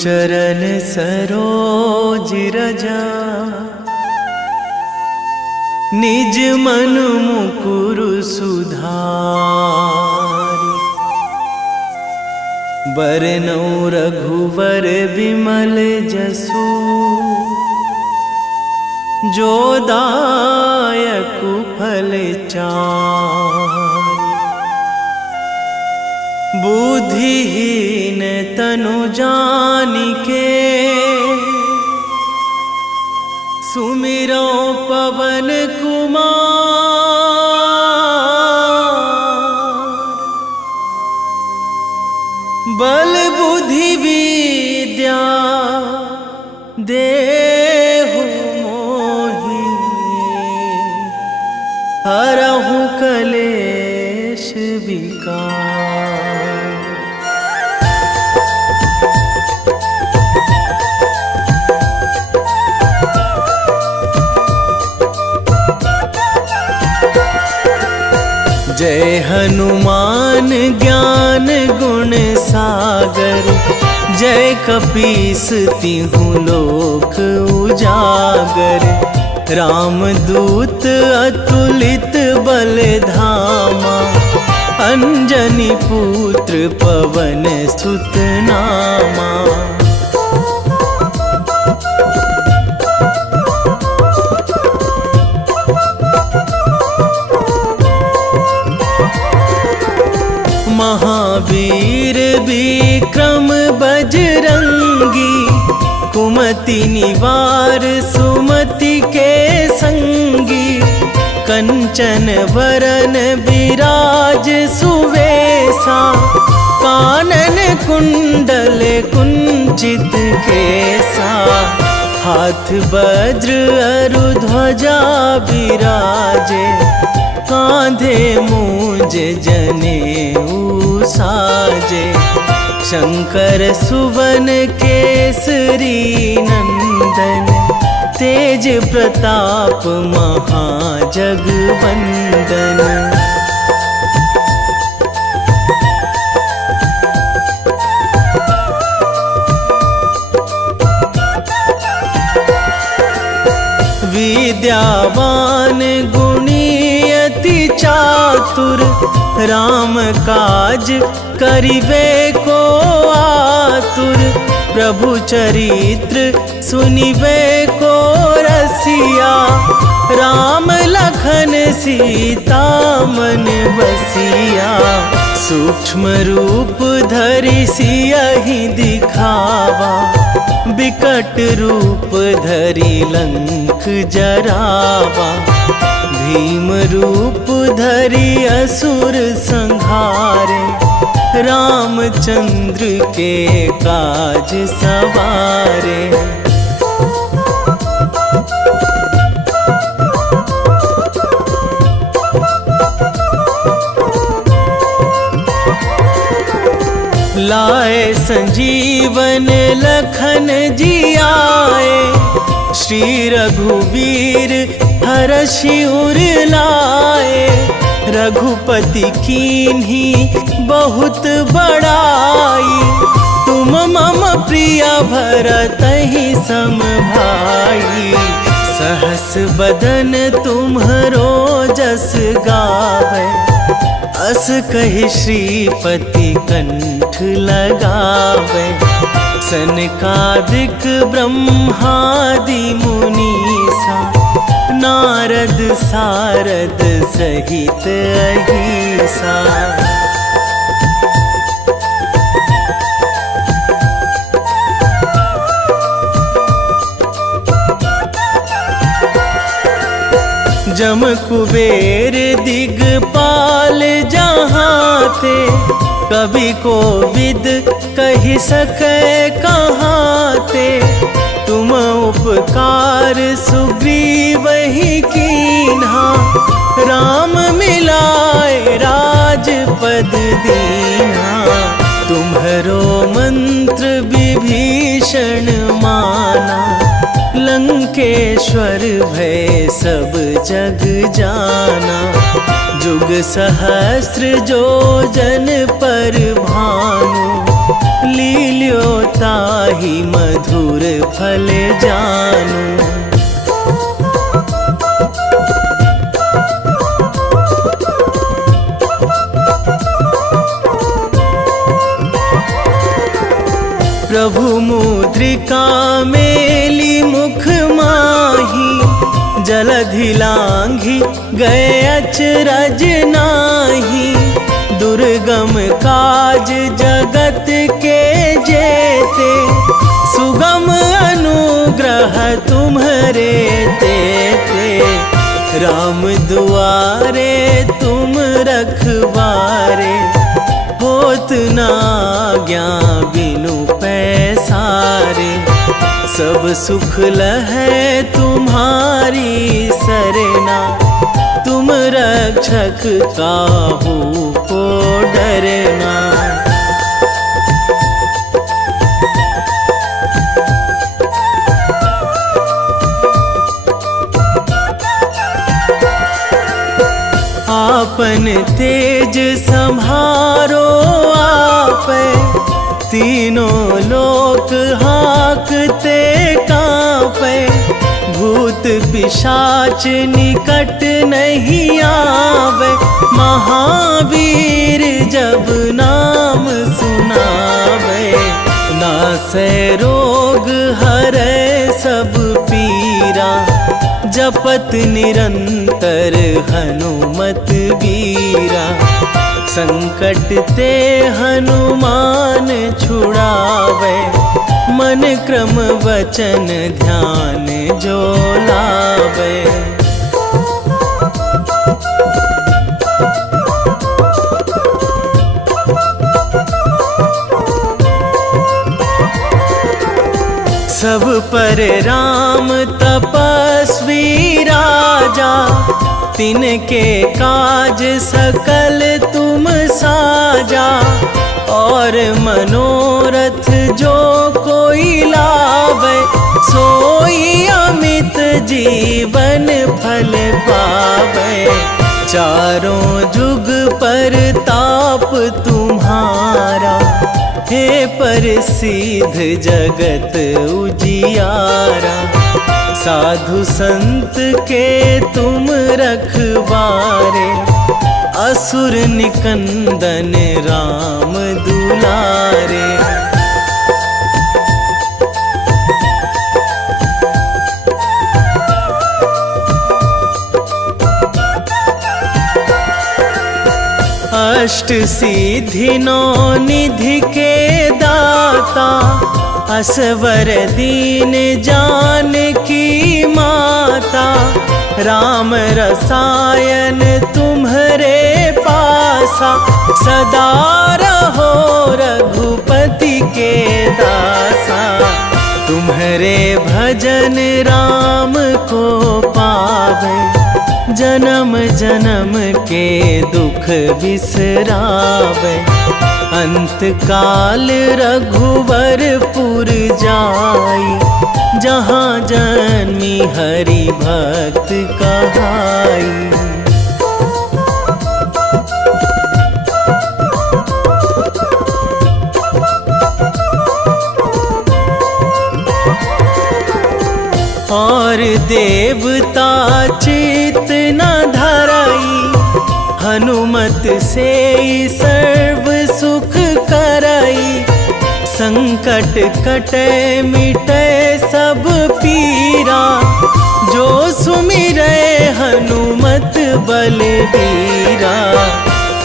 चरण सरोज रजा, निज मन मुकुर सुधारि। बरनौ रघुवर विमल जसु, जो दायक फल चारि। बुद्धिहीन तनु जानिके, सुमिरो पवन कुमार। बल बुद्धि विद्या देहु मोहि, हरहु कलेश विकार। जय हनुमान ज्ञान गुण सागर, जय कपीस तिहु लोक उजागर। रामदूत अतुलित बल धामा, अंजनी पुत्र पवन सुत नामा। महावीर विक्रम बजरंगी, कुमति निवार सुमति के संगी। कंचन वरन विराज सुवेशा, कानन कुंडल कुंचित केसा। हाथ वज्र अरु ध्वजा विराजे, कांधे मूंज जनेऊ साजे। शंकर सुवन केसरी नंदन, तेज प्रताप महाजगवंदन। विद्यावान गुणी अति चातुर, राम काज करिबे को आतुर। प्रभु चरित्र सुनिबे को रसिया, राम लखन सीता मन बसिया। सूक्ष्म रूप धरि सियहि दिखावा, बिकट रूप धरि लंक जरावा। भीम रूप धरि असुर संहारे, रामचंद्र के काज सवारे। लाए संजीवन लखन जियाए, श्री रघुवीर हरषि उर लाए। रघुपति कीन्ही बहुत बड़ाई, तुम मम प्रिय भरतहि सम भाई। सहस बदन तुम्हरो जस गावै, अस कहि श्रीपति कंठ लगावै। सनकादिक ब्रह्मादि मुनीसा, नारद सारद सहित अहिसा। जम कुबेर दिगपाल जहाँ थे, कवि कोविद कहि सकै कहाँ ते। तुम उपकार सुग्रीवहि कीन्हा, राम मिलाए राजपद दीन्हा। तुम्हरो मंत्र विभीषण माना, लंकेश्वर भय सब जग जाना। जुग सहस्र जो जन पर भानु, लील्यो ताहि मधुर फल जानू। प्रभु मुद्रिका मेली मुख माही, जलधि लांघी गए अचरज नाही। दुर्गम काज जगत के जेते, सुगम अनुग्रह तुम्हरे तेते। राम दुआरे तुम रखवारे, होत ना आज्ञा बिनु पैसारे। सब सुख लहै तुम्हारी सरना, तुम रक्षक काहू को डरना। आपन तेज संहारो आपै, तीनों लोक हाकते कांपै। भूत पिशाच निकट नहीं आवे, महावीर जब नाम सुनावे। नासै रोग हरै सब पीरा, जपत निरंतर हनुमत वीरा। संकट ते हनुमान छुड़ावे, मन क्रम वचन ध्यान जो लावे। सब पर राम तपस्वी राजा, तिनके काज सकल तुम साजा। और मनोरथ जो कोई लावे, सोई अमित जीवन फल पावे। चारों जुग पर ताप तुम्हारा, हे प्रसिद्ध जगत उजियारा। साधु संत के तुम रखवारे, असुर निकंदन राम दुलारे। अष्ट सिद्धि नौ निधि के दाता, असवर दीन जानकी माता। राम रसायन तुम्हरे पासा, सदा रहो रघुपति के दासा। तुम्हरे भजन राम को पावे, जन्म जन्म के दुख बिसरावे। अंत काल रघुवरपुर जाई, जहाँ जन्मी हरि भक्त कहाई। और देवता चित न धराई, हनुमत से सर्व सुख कराई। संकट कटे मिटे सब पीरा, जो सुमिरै हनुमत बलबीरा।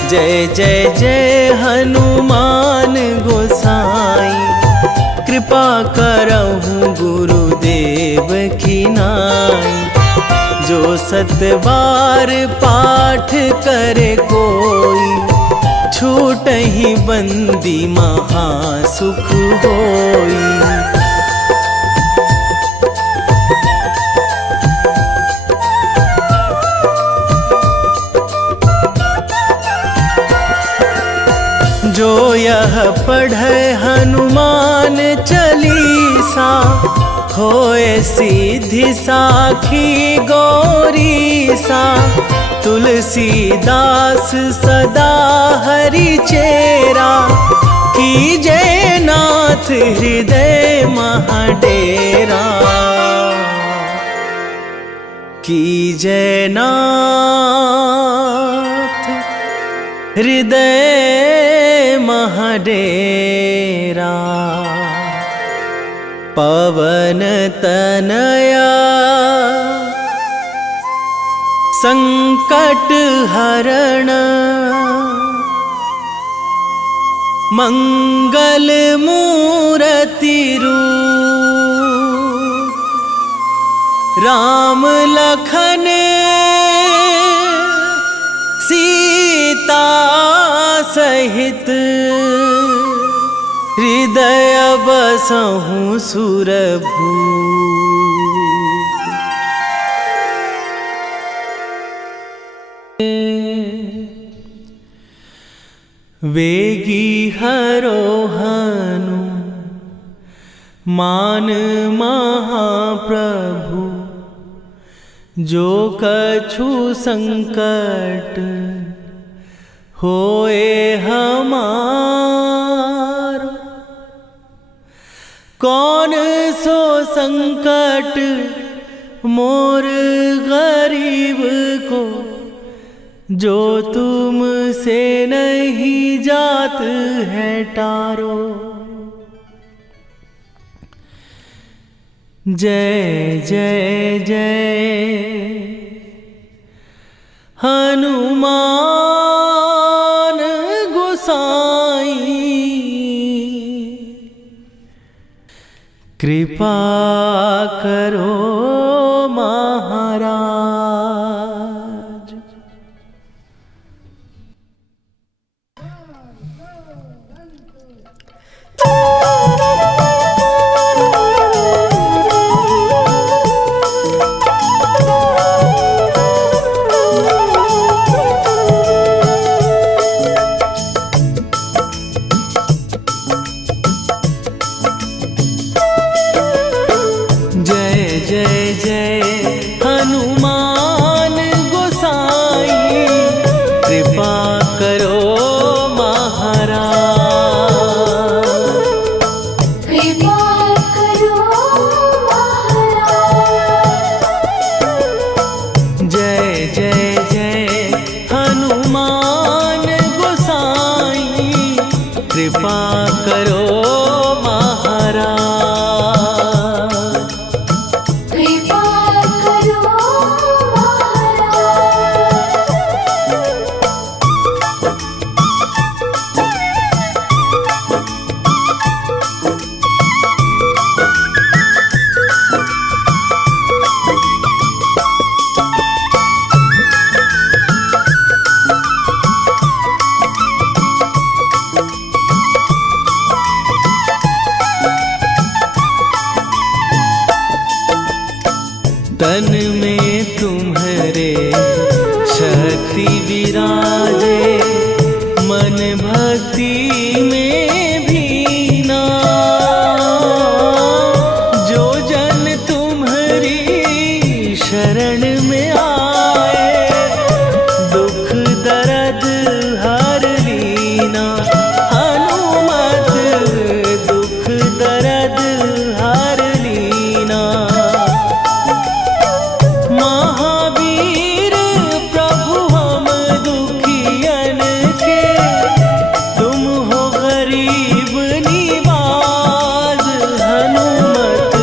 जय जय जय हनुमान गोसाई, कृपा करहु गुरुदेव की नाई। जो सतबार पाठ करे कोई, छूटहि बंदी महासुख होई। जो यह पढ़े हनुमान चालीसा, होए सीधी साखी गौरीसा। तुलसीदास सदा हरि चेरा, कीजे नाथ हृदय महाडेरा, कीजे नाथ हृदय महाडेरा। पवन तनया संकट हरण, मंगल मूर्ति रूप, राम लखन सीता सहित, हृदय बसहु सुरभूप। वेगी हरोहनु मान महाप्रभु, जो कछु संकट होए हमारो। कौन सो संकट मोर गरीब को, जो तुम से नहीं जात है टारो। जय जय जय हनुमान गोसाई, कृपा करो महाराज। कृपा करो महाराज, कृपा करो तन में तुम्हारे शक्ति विराजे, मन भक्ति में भीना। जो जन तुम्हारी शरण में आए, दुख दर्द हर लीना। हनुमत दुख दर्द हर लीना। महावीर प्रभु हम दुखियन के, तुम हो गरीब निवाज। हनुमत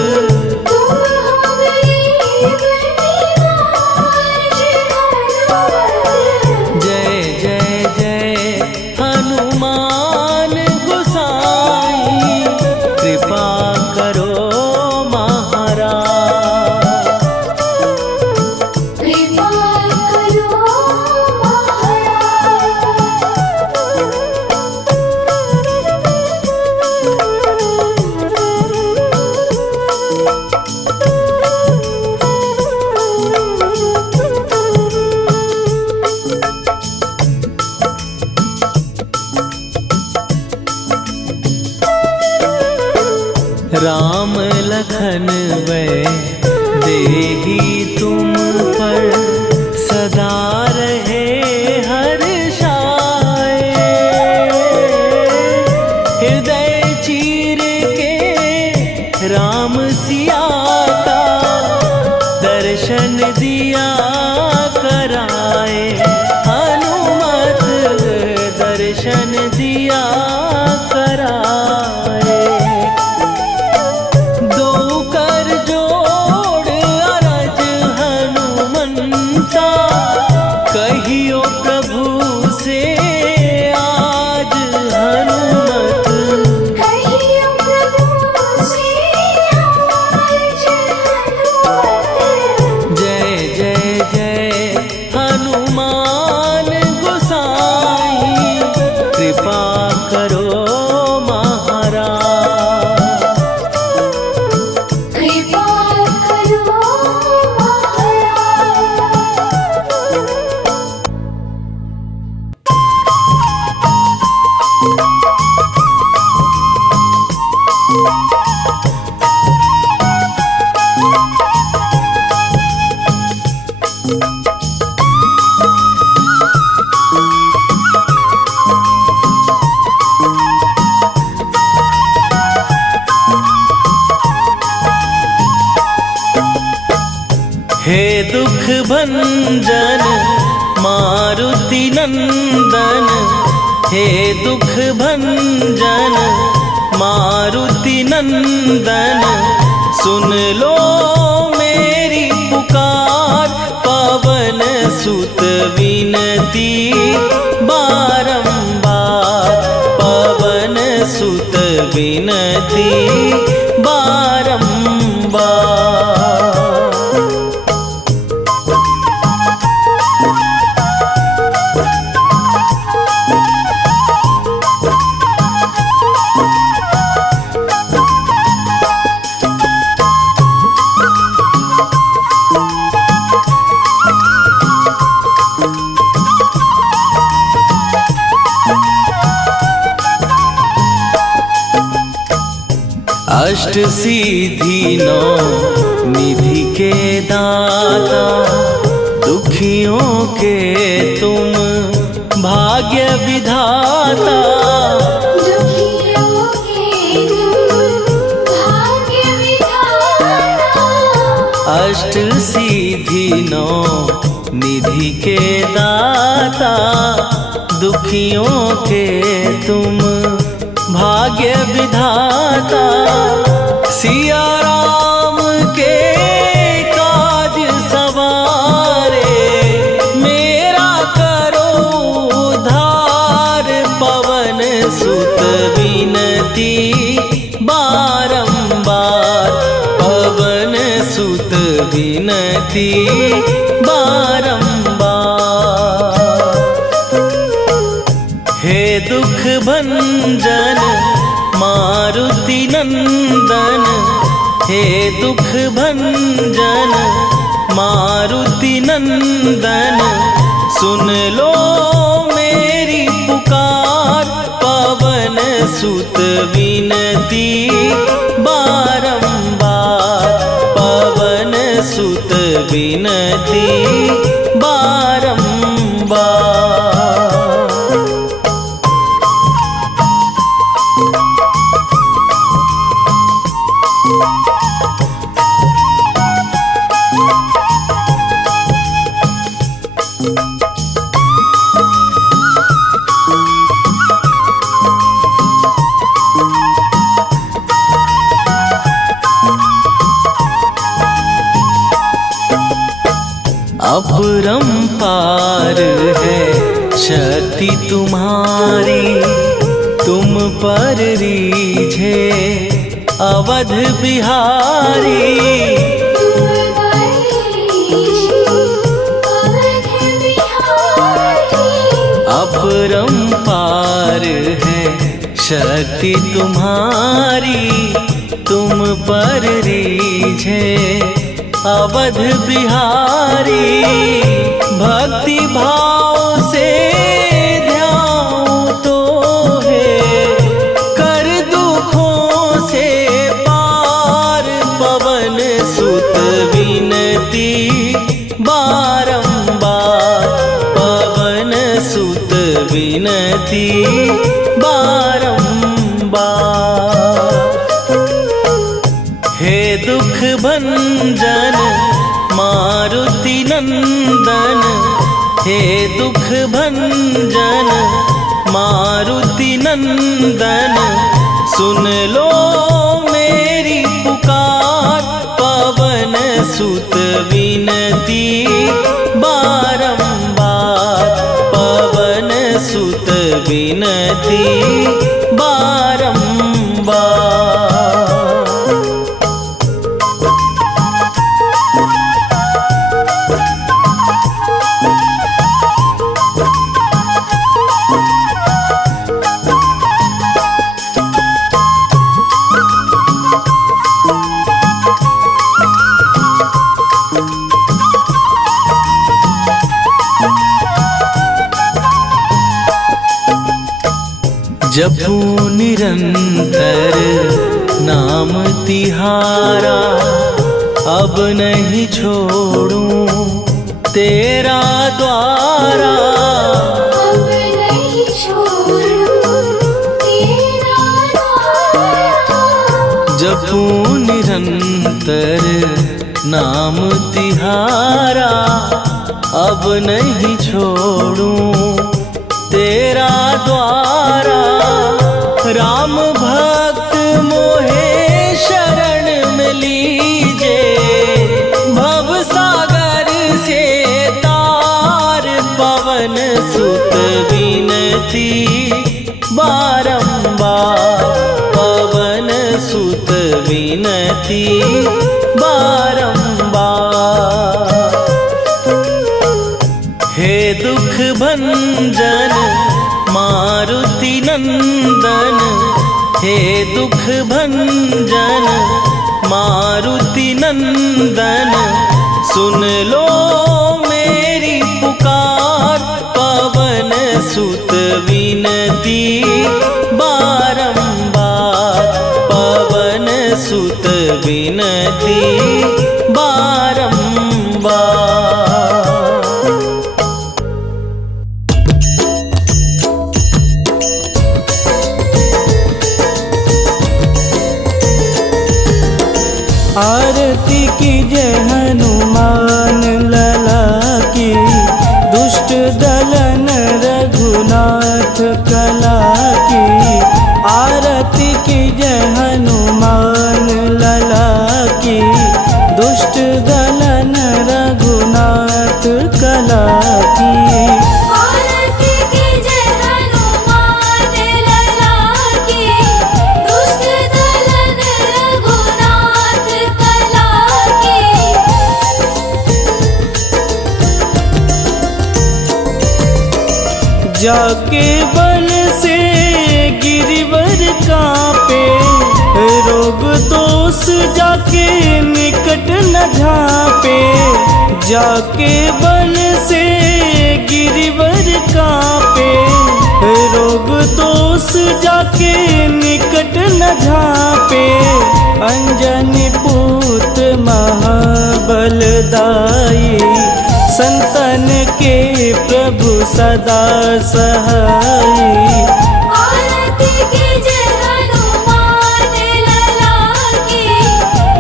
तुम हो गरीब निवाज। जय जय जय हनुमान गोसाई, कृपा करो महाराज। कृपा करो राम लखन वै देही तुम पर, सदा रहे हर्षाए। हे राम सिया का दर्शन दिया कराए, हनुमत दर्शन दिया कराए। दो कर जोड़ अरज हनुमंता, कहियो प्रभु से आज हनुमत। कहियो प्रभु से आज हनुमत। जय जय जय हनुमान गोसाई, कृपा करो महाराज। कृपा करो महाराज। हे दुख भंजन मारुति नंदन, हे दुख भंजन मारुति नंदन, सुन लो मेरी पुकार। पवन सुत विनती बारंबार, पवन सुत विनती बारंबार। अष्ट सिद्धि नौ निधि के दाता, दुखियों के तुम भाग्य विधाता। दुखियों के तुम भाग्य विधाता। अष्ट सिद्धि नौ निधि के दाता, दुखियों के तुम भाग्य विधाता। सिया राम के काज सवारे, मेरा करो उद्धार। पवन सुत विनती बारंबार, पवन सुत विनती बारंबार। हे दुख भंजन मारुति नंदन, हे दुख भंजन मारुति नंदन, सुन लो मेरी पुकार। पवन सुत विनती बारंबार, पवन सुत विनती बारंबार। अपरंपार है शक्ति तुम्हारी, तुम पर रीझे अवध बिहारी। अपरंपार है शक्ति तुम्हारी, तुम पर रीझे अवध बिहारी। भक्ति भाव से ध्यान तो है, कर दुखों से पार। पवन सुत विनती बारंबार, पवन सुत विनती बारंबार। हे हे दुख भंजन मारुति नंदन, हे दुख भंजन मारुति नंदन, सुन लो मेरी पुकार। पवन सुत विनती बारंबार, पवन सुत विनती बारंबार। जपू निरंतर नाम तिहारा, अब नहीं छोड़ूं तेरा द्वारा। अब नहीं छोड़ूं तेरा द्वारा। जपू निरंतर नाम तिहारा, अब नहीं छोड़ूं तेरा द्वारा। राम भक्त मोहे शरण में लीजे, भव सागर से तार। पवन सुत विनती बारंबार, पवन सुत विनती बारंबार। हे दुख भंजन मारुति नंदन, हे दुख भंजन मारुति नंदन, सुन लो मेरी पुकार। पवन सुत विनती बारंबार, पवन सुत विनती बारंबार। आरती कीजय हनुमान लला की, दुष्ट दलन रघुनाथ कला की। आरती कीजय हनुमान लला की, दुष्ट दलन रघुनाथ कला की। आरती कीजय हनुमान लला की, दुष्ट दलन रघुनाथ कला की। जाके बल से गिरिवर कांपे, रोग दोष जाके निकट न झांपे। जाके बल से गिरिवर कांपे, रोग दोष जाके निकट न झांपे। अंजनी पूत महाबलदाई, संतन के प्रभु सदा सहाई। आरती कीजय हनुमान लला की,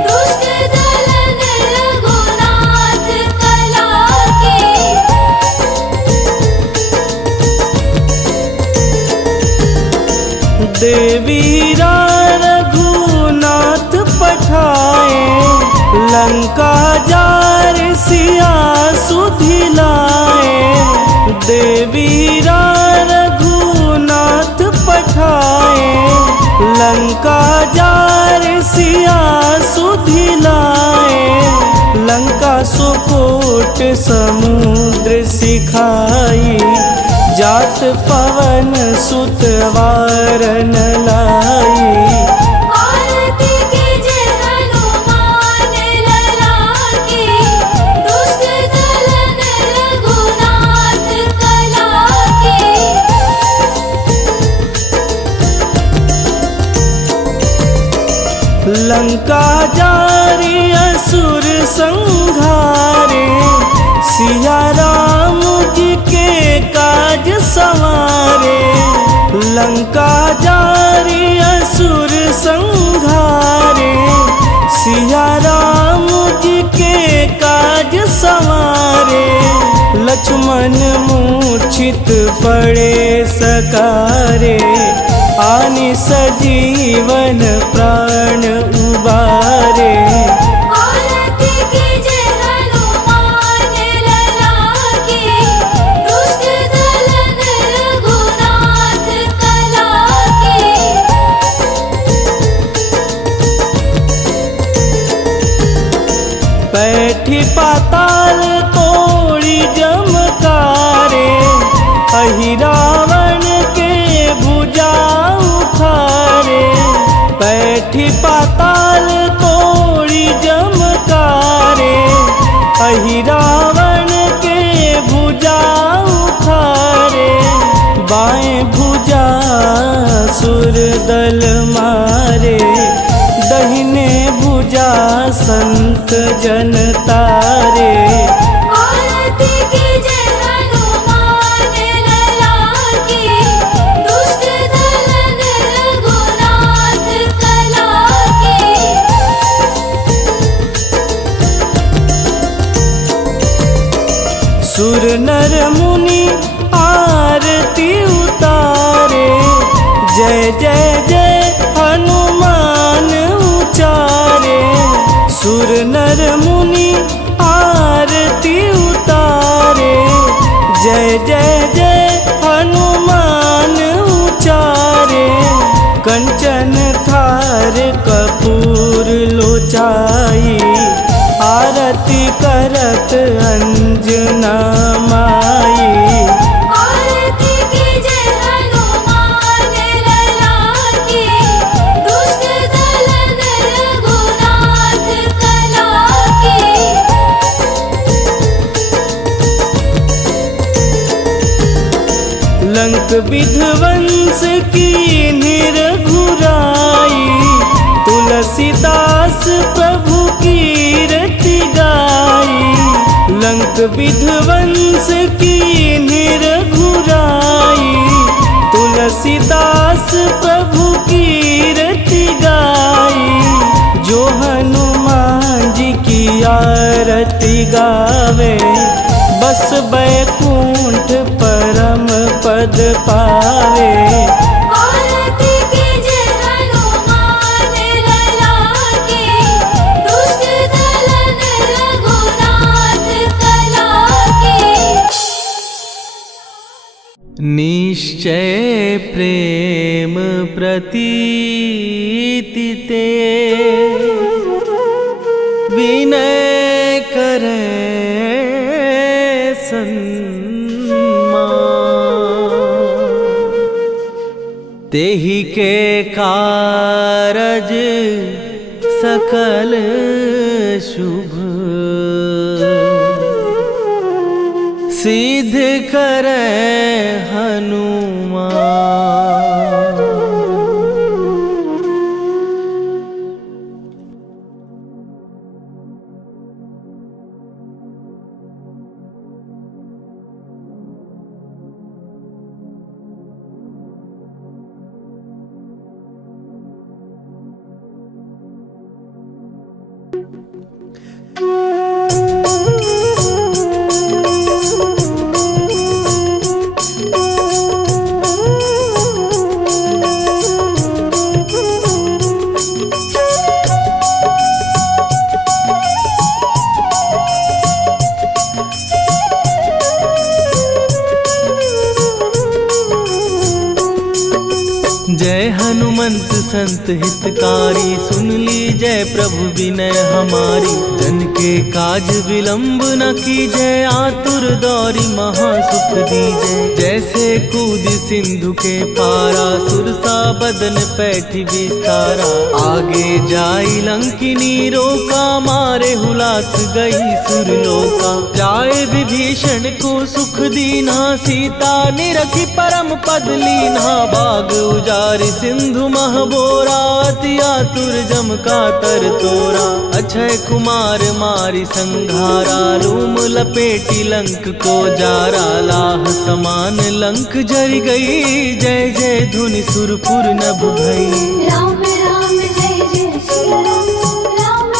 दुष्ट दलन रघुनाथ कला की। देवीरा रघुनाथ पठाए, लंका जार सिया सुधिलाए। देवीरा रघुनाथ पठाए, लंका जार सिया सुधिलाए। लंका सुकोट समुद्र सिखाई, जात पवन सुत वारन लाई। आरती कीजय हनुमान लला की, दुष्ट दलन रघुनाथ कला की। लंका जारी असुर संघारे, सिया राम जी के काज संवारे। लंका जारी असुर संघारे, सिया राम जी के काज संवारे, लक्ष्मण मूर्छित पड़े सकारे, आनि सजीवन प्राण उबारे। आरती कीजे हनुमान लला की, दुष्ट दलन रघुनाथ कला की। बैठी पाताल तोड़ी जमकारे, अहि रावण के भुजा उखारे। बैठी पाताल तोड़ी जमकारे, अहि रावण के भुजा उखारे। बाएं भुजा सुर दल मारे, दहिने भुजा संत जन तारे। आरती कीजे हनुमान लला की, दुष्ट दलन रघुनाथ कला की। सुर नर मुनि आरती उतारे, जय जय जय हनुमान उचारे। सुर नर मुनि आरती उतारे, जय जय जय हनुमान उचारे। कंचन थार कपूर लोचाई, आरती करत अंजना माई। आरती कीजे हनुमान लला की, दुष्ट दलन रघुनाथ कला की। लंक विध्वंस की निरघुराई, तुलसीदास प्रभु कीरति गाई। लंक विध्वंस की निरघुराई, तुलसीदास प्रभु कीरति गाई। जो हनुमान जी की आरती गावे, बस बैकुंठ परम पद पावे। आरती कीजे हनुमान लला की, दुष्ट दलन रघुनाथ कला की। निश्चय प्रेम प्रतीति ते, विनय करे तेहि के कारज सकल शुभ, सिद्ध करे हनुमान। जय हनुमंत संत हितकारी, सुन लीजय प्रभु विनय हमारी। जन के काज विलंब न कीजय, आतुर दौरी महासुख दीजय। जैसे कूद सिंधु के पारा, सुरसा बदन पैठी विस्तारा। आगे जाई लंकिनी रोका, मारे हुलाक गई सुरलोका। जाए विभीषण को सुख दीना, सीता निरखी परम पद लीना। बाग उजारि सिंधु महबोरा, अति आतुर जम का तर तोरा। अक्षय कुमार मारी संघारा, लूम लपेटी लंक को जारा। लाह समान लंक जरि गई, जय जय धुनि सुरपुर नभ भई। राम राम जय जय श्री राम, राम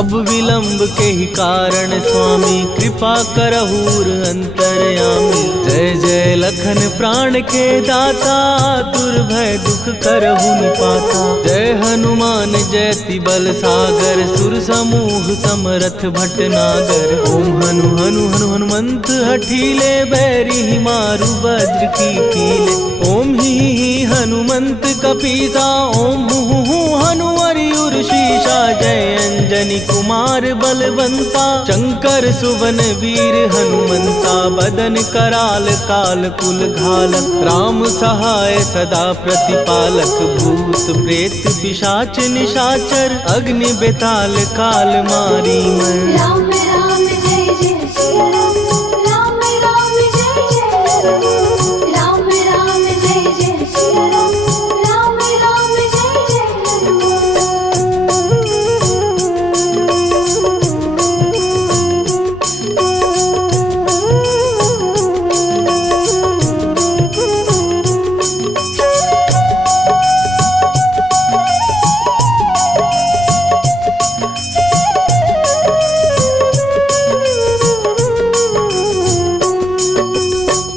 अब विलंब के ही कारण स्वामी कृपा करहूर अंतर्यामी। जय जय लखन प्राण के दाता दुर्भय दुख करहु निपाता। जय हनुमान जयति बल सागर सुर समूह समरथ भटनागर। ओम हनु हनु हनु हनुमंत हठीले बैरी मारु वज्र की कीले। ओम ही हनुमंत कपीसा ओम हु हनुमरियुर शीशा। जय अंजनी कुमार बलवंता शंकर सुवन वीर हनुमंता। बदन कराल काल कुल घालक राम सहाय सदा प्रतिपालक। भूत प्रेत पिशाच निशाचर अग्नि बेताल काल मारी मर। राम राम जय जय सिया राम। राम राम जय जय राम। राम राम जय जय सिया राम। राम राम जय जय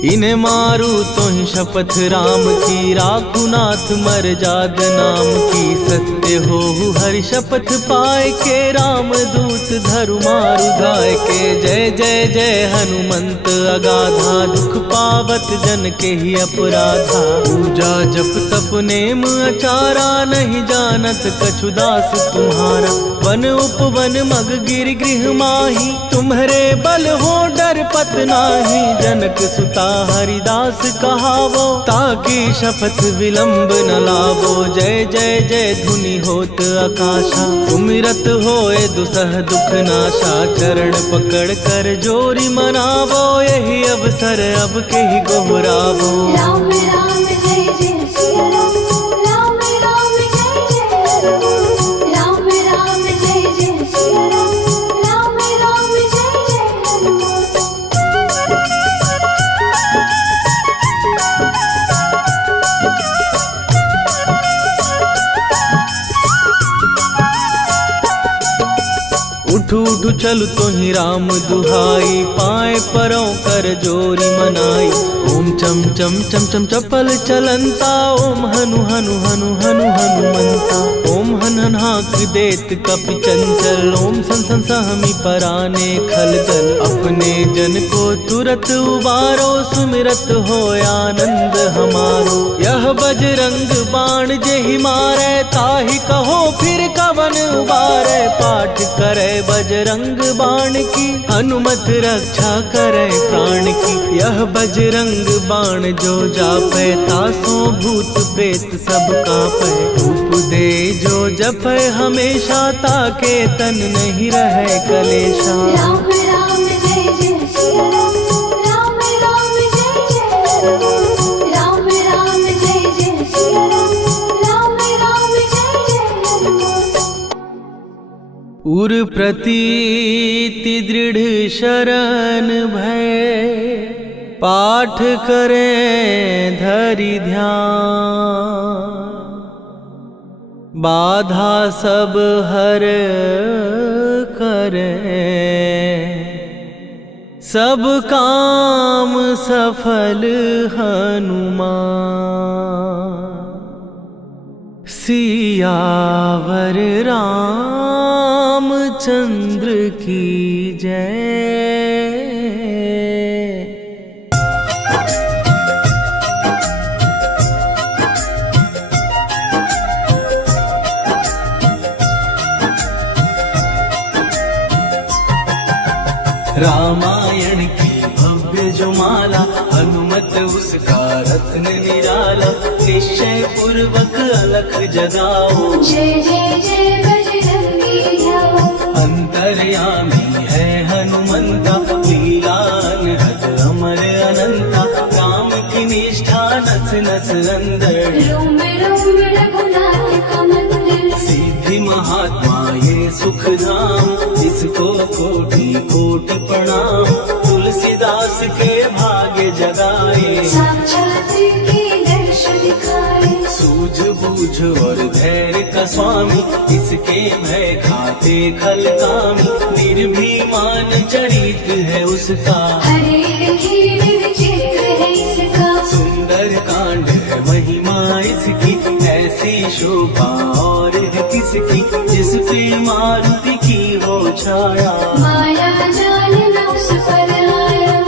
इन्हें मारू तो ही शपथ राम की। राखू नाथ मर जाद नाम की। सत्य हो हरि शपथ पाए के राम दूत धरु मारु धाय के। जय जय जय हनुमंत अगाधा दुख पावत जन के ही अपराधा। पूजा जप तप नेम अचारा नहीं जानत कछु दास तुम्हारा। वन उपवन मग गिर गृह माही तुम्हारे बल हो डर पत नाही। जनक सुता हरिदास कहावो ताकि शपथ विलंब न लावो। जय जय जय धुनि होत आकाशा सुमिरत होए दुसह दुख नाशा। चरण पकड़ कर जोरी मनावो यही अवसर अब के ही गोहरावो। राम राम जय जय सिया राम। राम राम जय जय राम। राम राम जय जय सिया राम। राम राम जय जय उठू उठू चलु तो ही राम दुहाई। पाए परों कर जोरी मनाई। ओम चम चम चम चम चपल चलंता। ओम हनु हनु हनु हनु हनुमंता। ओम हन हन हाक देत कपि चंचल। ओम सन सन सहमी पराने खलदल। अपने जन को तुरत उबारो सुमिरत हो आनंद हमारो। यह बजरंग बाण जेहि मारे ताहि कहो फिर कवन उबारे। पाठ करे बजरंग बाण की हनुमत रक्षा करे प्राण की। यह बजरंग बाण जो जापै तासो भूत प्रेत सब कापै। धूप दे जो जपै हमेशा ताके तन नहीं रहे कलेशा। राम राम जय जय सिया राम। राम राम जय जय राम। राम राम जय जय सिया राम। राम राम जय जय उर प्रतीति दृढ़ शरण भय। पाठ करें धरि ध्यान। बाधा सब हर करें सब काम सफल हनुमान। सियावर रामचंद्र की जय। रामायण की भव्य जो माला हनुमत उसका रत्न निराला। निश्चय पूर्वक अलख जगाओ जय जय जय बजरंगी ध्याओ। अंतर्यामी है हनुमंता लीला अनहद अमर अनंता। राम की निष्ठा नस नस अंदर रोम रोम रघुनाथ का मंदिर। सिद्धि महात्मा ये सुख धाम जिसको कोटि कोटि प्रणाम। तुलसीदास के भाग्य जगाए साक्षात के दर्श दिखाए। सूझ बूझ सूझ और धैर्य का स्वामी, इसके भय खाते खल कामी, निर्भीमान चरित है उसका, हरे खेल विचित्र है इसका, सुंदर कांड है महिमा इसकी, ऐसी शोभा और है किसकी, जिस पे मारुति की हो छाया, माया जाल न उस पर आया।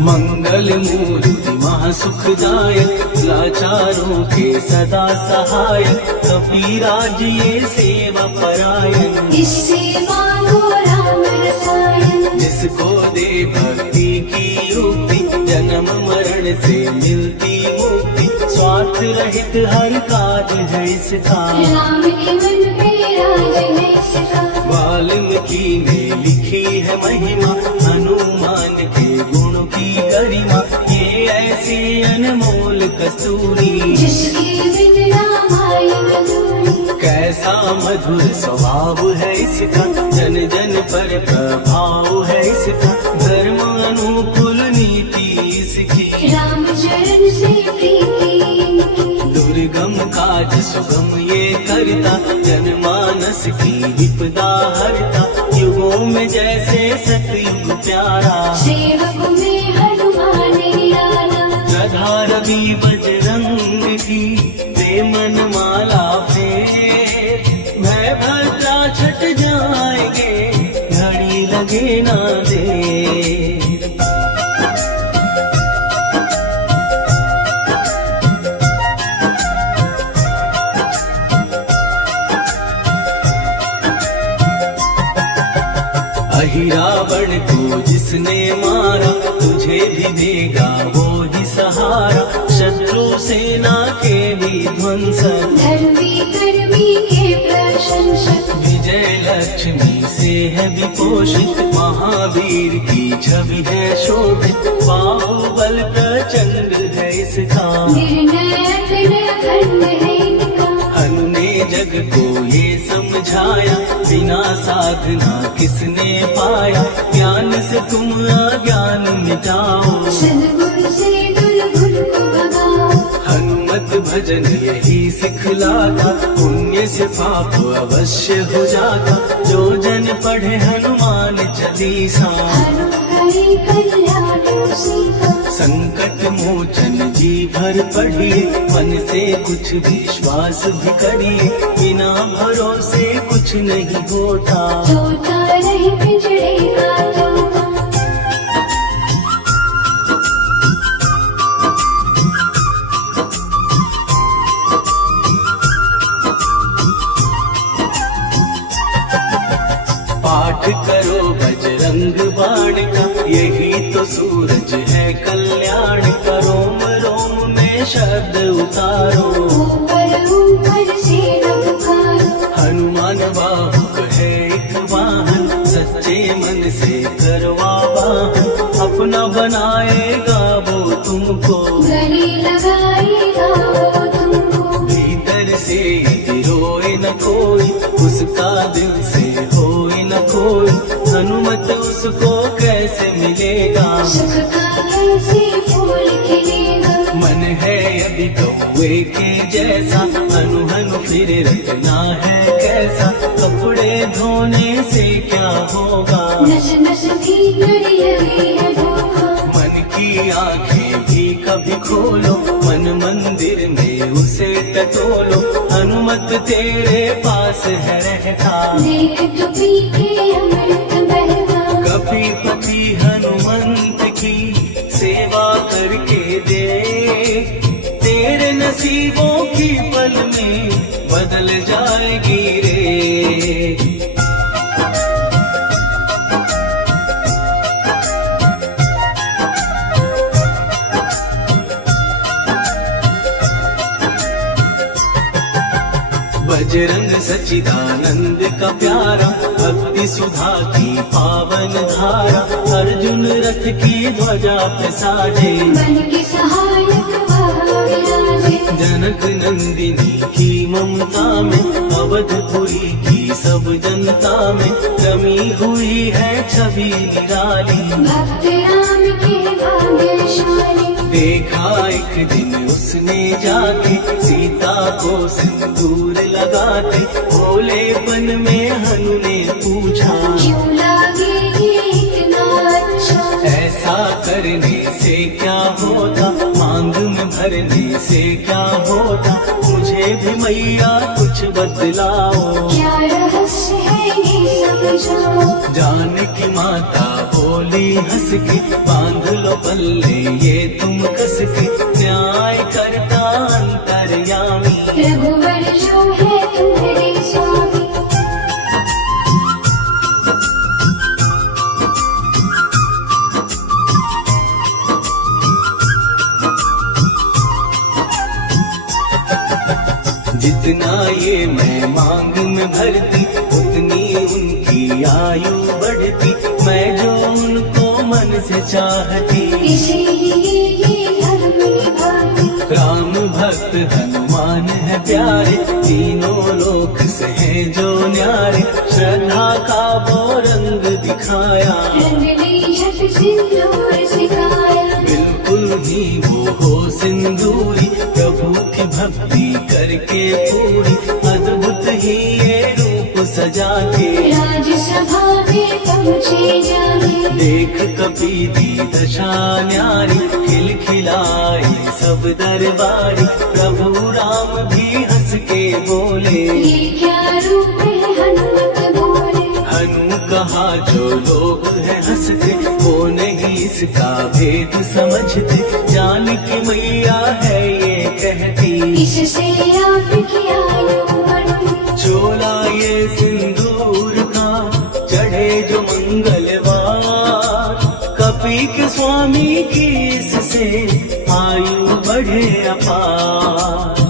मंगल मूर्ति महासुखदायक, लाचारों के सदा सहायक, कपीराज ये सेवा परायण, इससे मांगो राम रसायन, जिसको दे भक्ति की युक्ति, जन्म मरण से मिलती मुक्ति, स्वार्थ रहित हर काज है इसका, राम के मन पे राज है इसका, वाल्मीकि ने लिखी है महिमा, हनुमान के गुण की गरिमा, ये ऐसी अनमोल कस्तूरी, जिसके बिन रामायण अधूरी, कैसा मधुर स्वभाव है इसका, जन जन पर प्रभाव है इसका, धर्म अनुकूल नीति इसकी, राम चरण से प्रीति इनकी, दुर्गम काज सुगम ये करता, जनमानस की विपदा हरता, युगों में जैसे सतयुग प्यारा, सेवक में हनुमान निराला, राधा रवि बजरंग की दे मन माला फेर, भय भद्रा छट जाएंगे घड़ी लगे ना दे। रावण को जिसने मारा, तुझे भी देगा वो ही सहारा, शत्रु सेना के भी ध्वंसक, धर्मी कर्मी के प्रशंसक, विजय लक्ष्मी से है विपोषित, महावीर की छवि है शोभित, बाहुबल प्रचंड है इसका, निर्णय अखंड है इनका, हनु ने जग को ये समझाया, बिना साधना किसने पाया, ज्ञान से तुम अज्ञान मिटाओ, सद्गुण से दुर्गुण को भगाओ, हनुमत भजन यही सिखलाता, पुण्य से पाप अवश्य हो जाता, जो जन पढ़े हनुमान चालीसा, हरि कल्याण सीता, संकट मोचन जी भर पढ़िए, मन से कुछ विश्वास भी करिए, बिना भरोसे कुछ नहीं होता, तोता नहीं पिंजड़ेगा तोता, पाठ करो बजरंग बाण का, यही तो सूरज है कल्याण का, रोम रोम में शब्द उतारो, ऊपर ऊपर से न पुकारो, हनुमान बाहुक है एक वाहन, सच्चे मन से करवा वाहन, अपना बनाएगा वो तुमको, गले लगाएगा वो तुमको, भीतर से यदि रोए न कोई, उसका दिल से होए न कोई, हनुमत उसको कैसे मिलेगा, सुख का कैसे फूल खिलेगा, मन है यदि कौवे के जैसा, हनु हनु फिर रखना है कैसा, कपड़े धोने से क्या होगा, नस नस भीतर यही है धोखा, मन की आंखें भी कभी खोलो, मन मंदिर में उसे टटोलो, हनुमत तेरे पास है रहता, देख तो पीके अमृत बहता, कभी पति हनुमंत की सेवा करके दे, तेरे नसीबों की पल में बदल जाएगी रे। बजरंग सच्चिदानंद का प्यारा, भक्ति सुधा की पावन धारा, अर्जुन रथ की ध्वजा पे साजे, बन के सहायक वह विराजे, जनक नंदिनी की ममता में अवधपुरी की सब जनता में रमी हुई है छवि निराली। भक्त राम के भाग्यशाली देखा एक दिन उसने जाके सीता को सिंदूर लगाते, भोलेपन में हनु ने पूछा क्यों लागे ये इतना अच्छा। ऐसा करने से क्या होता, मांग में भरने से क्या होता, मुझे भी मैया कुछ बतलाओ। क्या रहस्य है ये समझाओ। जानकी माता बोली हंस के, बांध लो पल्ले ये तुम कस के, न्याय करता अंतर्यामी। रघुवर जो है तुम्हारे स्वामी। जितना ये मैं मांग में भरती, उतनी उनकी आयु बढ़ती, मैं जो उनको मन से चाहती। इसीलिए ये धर्म निभाती। राम भक्त हनुमान है प्यारे, तीनों लोक से हैं जो न्यारे, श्रद्धा का वो रंग दिखाया। रंगली झट सिंदूर सिखाया। बिल्कुल ही वो हो सिंदूरी, प्रभु की भक्ति करके पूरी, अद्भुत ही ये रूप सजा के। राजसभा में पहुँचे जाने। देख कपी दी दशा न्यारी, खिलखिलाई सब दरबारी, प्रभु राम भी हंस के बोले ये क्या रूप है हनुमत बोले। हनु कहा जो लोग हैं हंसते, वो नहीं इसका भेद समझते, जानकी मैया है ये कहती। इससे आपकी आयु बढ़ती। चोला ये सिंदूर का चढ़े जो मंगलवार, कपी के स्वामी की इससे आयु बढ़े अपार।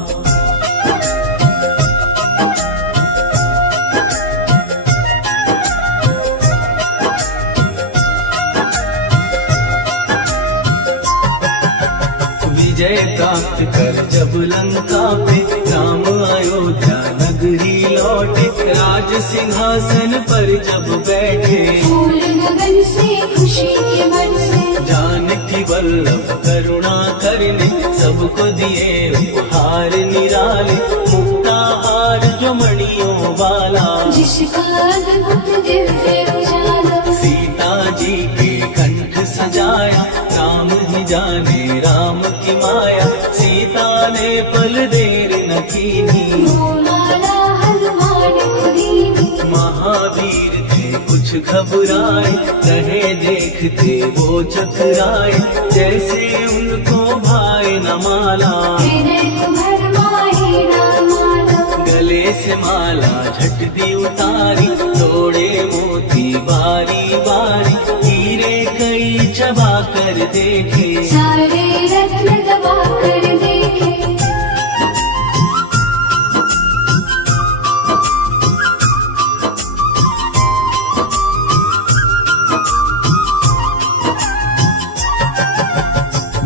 विजय प्राप्त कर जब लंका पे, राम अयोध्या नगरी लौटे, राज सिंहासन पर जब बैठे, फूल गगन से खुशी के बरसे। जानकी वल्लभ करुणा करने, सबको दिए उपहार निराले, मुक्ताहार जो मणियों वाला, जिसका अद्भुत दिव्य उजाला। सीता जी के कंठ सजाया, राम ही जाने राम की माया, सीता ने पल देर न कीनी, वो माला हनुमान खुदीनी। महावीर थे कुछ घबराए, रहे देखते वो चकराए, जैसे उनको भाए न माला। हृदय को भरमाए ना माला। गले से माला झट दी उतारी, तोड़े मोती बारी बारी, हीरे कई चबा कर देखे, सारे रत्न दबा कर देखे।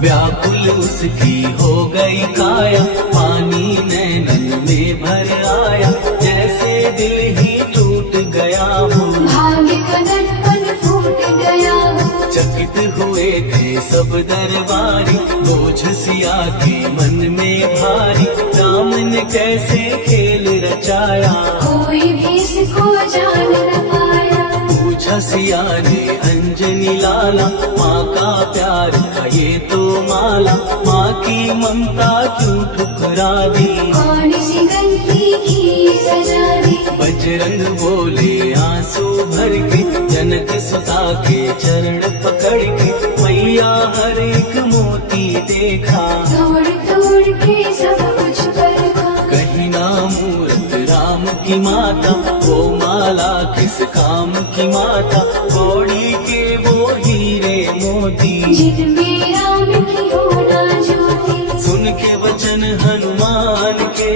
व्याकुल उसकी हो गई काया, पानी नैनन में भर आया, जैसे दिल ही टूट गया हो, भाग्य का दर्पण फूट गया हो। चकित हुए थे सब दरबारी, बोझ सिया के मन में भारी, राम ने कैसे खेल रचाया, कोई भी इसको जान न पाया। पूछा सिया ने अंजनी लाला, माँ का प्यार था ये तो माला, माँ की ममता क्यों ठुकरा दी, कौन सी गलती की सजा दी। बजरंग बोले आंसू भर के, जनक सुता के चरण पकड़ के, मैया हर एक मोती देखा, तोड़ तोड़ के सब कुछ परखा। कहीं ना मूरत राम की माता, वो माला किस काम की माता, कौड़ी के वो हीरे मोती, जिनमें राम की होना ज्योति। सुन के वचन हनुमान के,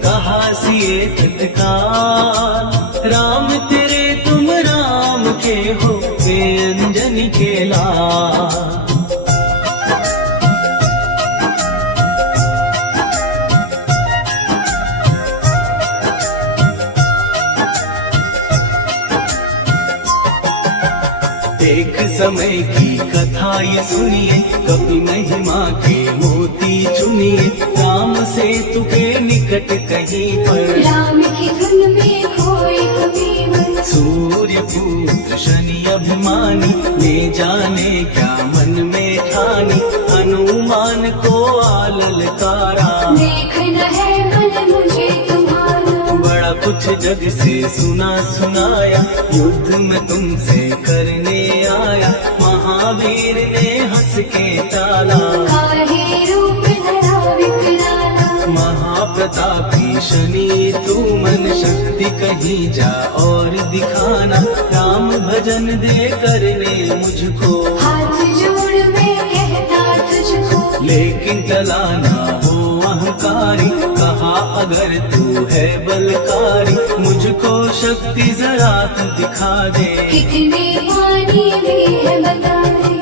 कहा सिए तत्काल, राम तेरे तुम राम के हो, वे अंजनी के लाल। एक समय की कथा ये सुनिए, कभी महिमा के मोती चुनिए। राम सेतु के निकट कहीं पर राम की धुन में खोए कभी मन। सूर्य पुत्र शनि अभिमानी, ले जाने क्या मन में ठानी। हनुमान को आललकारा, देखना है मन मुझे तुम्हारा। बड़ा कुछ जग से सुना सुनाया, युद्ध में तुमसे करने आया। महावीर ने हंस के टाला, काहे रूप धरा विकराला। महाप्रतापी शनि तू मन शक्ति कहीं जा और दिखाना। राम भजन दे करने मुझको, हाथ जोड़ मैं कहता तुझको। लेकिन टला ना हो अहंकारी। कहा अगर तू है बलकारी, मुझको शक्ति जरा तू दिखा दे। कितने पानी में है बता दे।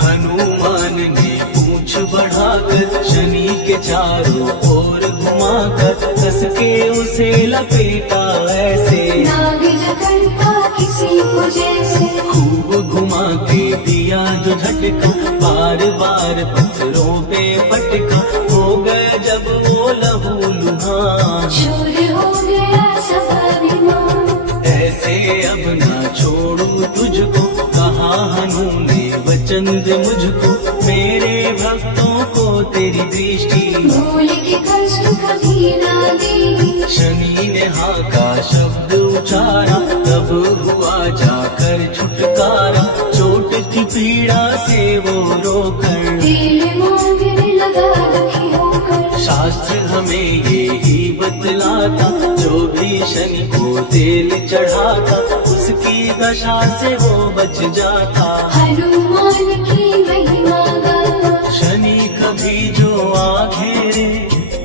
हनुमान ने पूंछ बढ़ाकर शनि के चारों ओर घुमाकर, कस के उसे लपेटा ऐसे। नाग जो करता किसी को जैसे, खूब घुमा के दिया जो झटका, बार बार पत्थरों पे पटका। हो गए जब वो लहू लुहान, शोर हो गया सब अभिमान। ऐसे अब ना छोड़ू तुझको। कहा हनु ने वचन दे मुझको, मेरे भक्तों को तेरी दृष्टि। भूल के कष्ट कभी ना देगी। शनि ने हाँ का शब्द उचारा, तब हुआ जाकर छुटकारा। चोट की पीड़ा से वो रोकर, तेल मांगने लगा दुखी होकर। शास्त्र हमें ये ही बतलाता, जो भी शनि को तेल चढ़ाता, उसकी दशा से वो बच जाता। हनुमान की महिमा गाता। शनि कभी जो आ घेरे,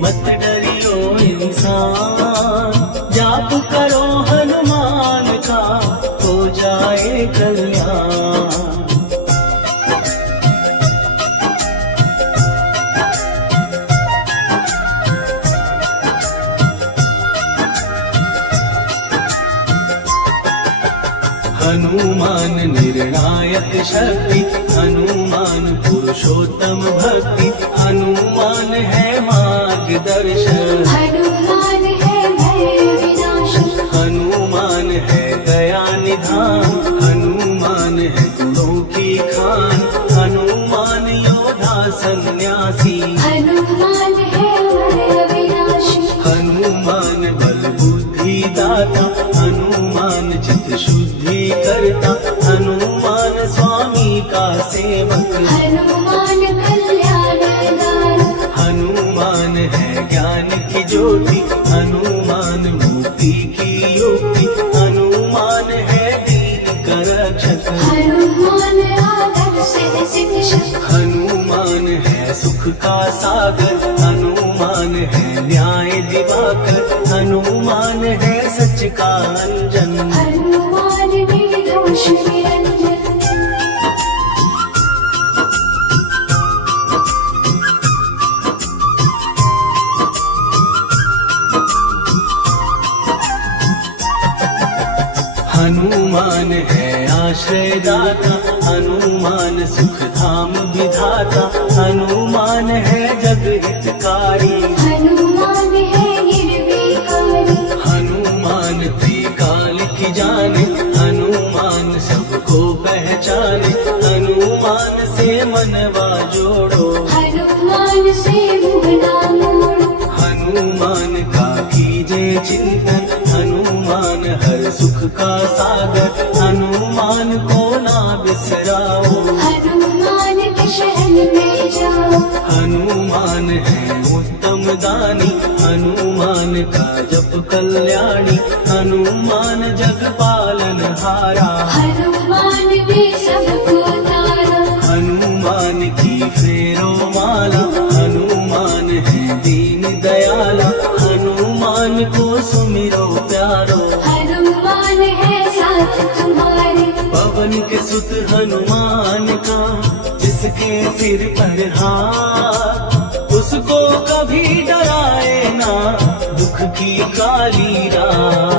मत डरियो इंसान। जाप करो हनुमान का, हो जाए कल्याण। हनुमान निर्णायक शक्ति, हनुमान पुरुषोत्तम भक्ति। हनुमान है मार्गदर्शन, हनुमान है भय विनाशक। हनुमान है दया निधान। हनुमान है गुणों की खान, हनुमान योद्धा सन्यासी। हनुमान है भय विनाशी। हनुमान बल बुद्धि दाता, हनुमान चित्त शुद्धि करता। हनुमान स्वामी का सेवक, हनुमान कल्याणदायक। हनुमान है ज्ञान की ज्योति। हनुमान मुक्ति की युक्ति, हनुमान है दीन का रक्षक। हनुमान आदर से शिक्षक। हनुमान है सुख का सागर, हनुमान है न्याय दिवाकर। हनुमान है सच का अंजन, हनुमान निर्दोष निरंजन। हनुमान है आश्रयदाता। हनुमान सुख धाम विधाता। हनुमान है जग हितकारी। हनुमान है निर्विकारी। हनुमान त्रिकाल की जाने, हनुमान सबको पहचाने। हनुमान से मनवा जोड़ो, हनुमान से मुँह ना मोड़ो। हनुमान का कीजे चिंतन। हनुमान हर सुख का सागर। हनुमान को ना बिसराओ, हनुमान के शरण में जाओ। हनुमान है उत्तम दानी। हनुमान का जप कल्याणी। हनुमान जग पालन हारा। हनुमान ने सबको तारा। हनुमान की फेरो माला। हनुमान है दीन दयाला। हनुमान को सुमिरो प्यारो। हनुमान है साथ तुम्हारे। पवन के सुत हनुमान का, जिसके जिसके सिर पर हाथ, उसको कभी डराए ना दुख की काली रात।